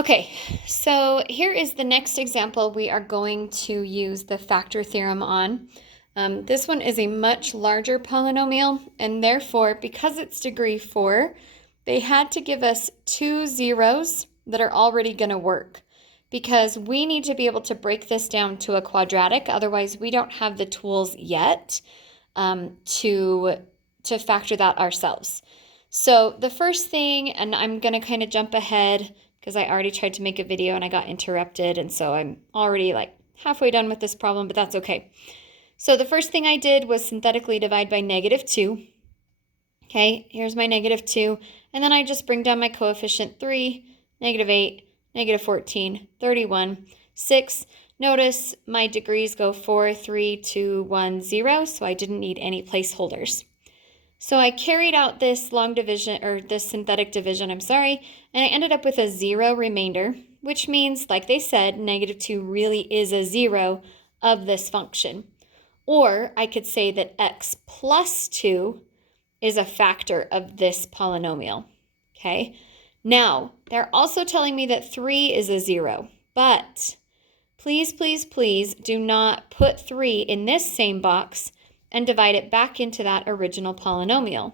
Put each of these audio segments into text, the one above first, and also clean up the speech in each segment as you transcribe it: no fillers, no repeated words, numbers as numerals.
Okay, so here is the next example we are going to use the factor theorem on. This one is a much larger polynomial, and therefore, because it's degree 4, they had to give us 2 zeros that are already going to work, because we need to be able to break this down to a quadratic. Otherwise, we don't have the tools yet to factor that ourselves. So the first thing, and I'm going to kind of jump ahead because I already tried to make a video and I got interrupted, and so I'm already like halfway done with this problem, but that's okay. So the first thing I did was synthetically divide by -2. Okay, here's my -2, and then I just bring down my coefficient 3, -8, -14, 31, 6. Notice my degrees go 4, 3, 2, 1, 0, so I didn't need any placeholders. So I carried out this long division, or this synthetic division, and I ended up with a 0 remainder, which means, like they said, -2 really is a 0 of this function. Or I could say that x plus 2 is a factor of this polynomial, okay? Now, they're also telling me that 3 is a 0, but please, please, please do not put 3 in this same box and divide it back into that original polynomial,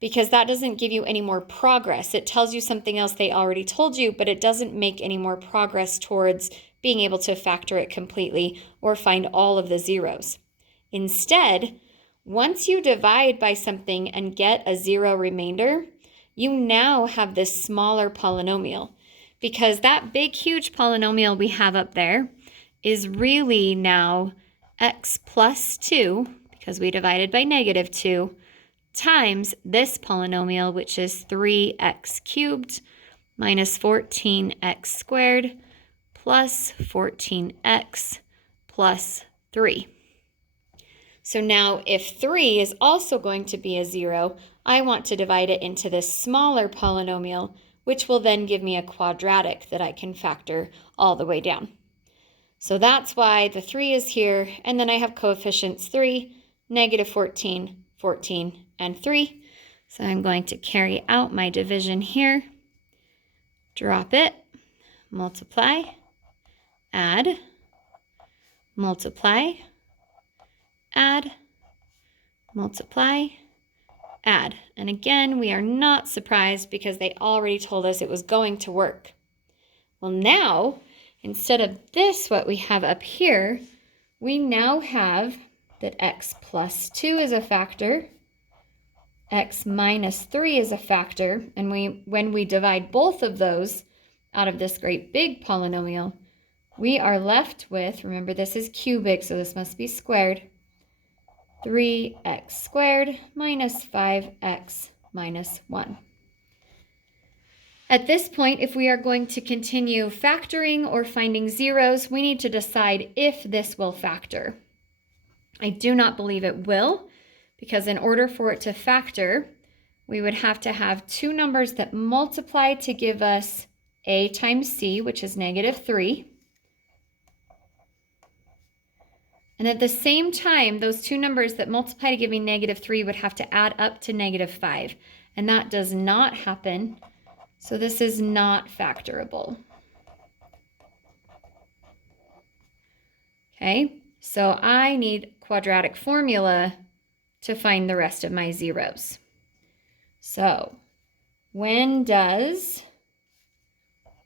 because that doesn't give you any more progress. It tells you something else they already told you, but it doesn't make any more progress towards being able to factor it completely or find all of the zeros. Instead, once you divide by something and get a 0 remainder, you now have this smaller polynomial, because that big, huge polynomial we have up there is really now x plus 2, because we divided by -2, times this polynomial, which is 3x cubed minus 14x squared plus 14x plus 3. So now if 3 is also going to be a 0, I want to divide it into this smaller polynomial, which will then give me a quadratic that I can factor all the way down. So that's why the 3 is here, and then I have coefficients 3, -14, 14, and 3. So I'm going to carry out my division here, drop it, multiply, add, multiply, add, multiply, add. And again, we are not surprised because they already told us it was going to work. Well, now, instead of this, what we have up here, we now have that x plus 2 is a factor, x minus 3 is a factor, and when we divide both of those out of this great big polynomial, we are left with, remember this is cubic, so this must be squared, 3x squared minus 5x minus 1. At this point, if we are going to continue factoring or finding zeros, we need to decide if this will factor. I do not believe it will, because in order for it to factor, we would have to have two numbers that multiply to give us a times c, which is -3. And at the same time, those two numbers that multiply to give me -3 would have to add up to -5. And that does not happen, so this is not factorable. Okay, so I need quadratic formula to find the rest of my zeros. So when does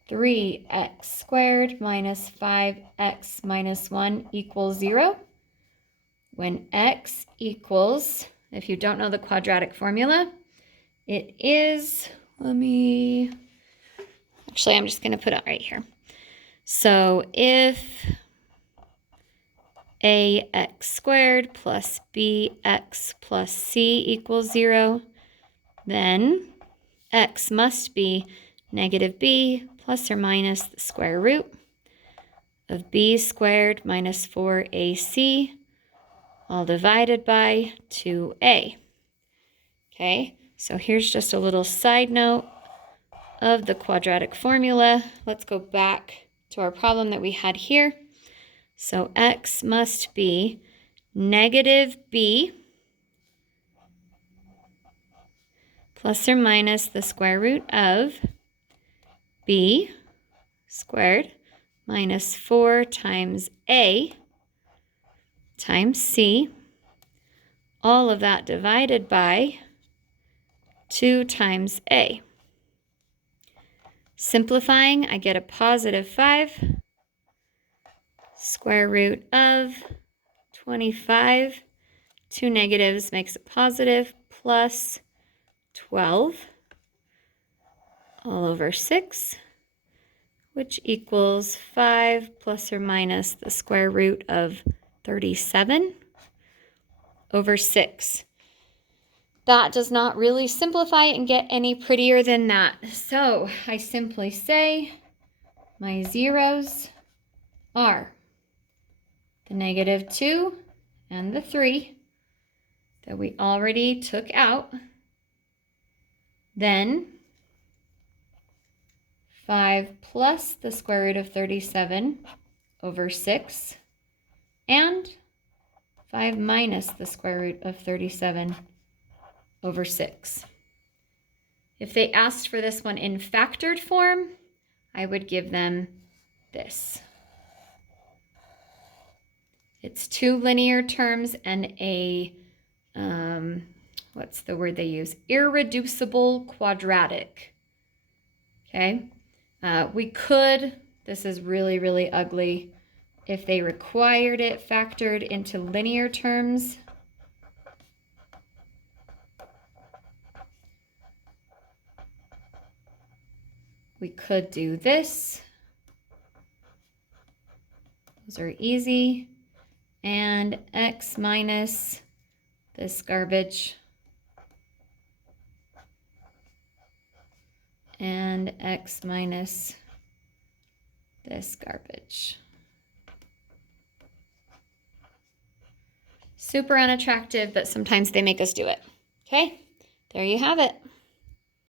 3x squared minus 5x minus 1 equal 0? When x equals, if you don't know the quadratic formula, it is, actually I'm just going to put it right here. So if ax squared plus bx plus c equals 0, then x must be -b plus or minus the square root of b squared minus 4ac, all divided by 2a. Okay, so here's just a little side note of the quadratic formula. Let's go back to our problem that we had here. So x must be -b plus or minus the square root of b squared minus 4 times a times c, all of that divided by 2 times a. Simplifying, I get a positive 5, square root of 25, 2 negatives makes it positive, plus 12 all over 6, which equals 5 plus or minus the square root of 37 over 6. That does not really simplify and get any prettier than that. So I simply say my zeros are the negative 2 and the 3 that we already took out. Then 5 plus the square root of 37 over 6, and 5 minus the square root of 37 over 6. If they asked for this one in factored form, I would give them this. It's 2 linear terms and a, what's the word they use? Irreducible quadratic. Okay? We could, this is really, really ugly, if they required it factored into linear terms. We could do this. Those are easy. And x minus this garbage. And x minus this garbage. Super unattractive, but sometimes they make us do it. Okay, there you have it.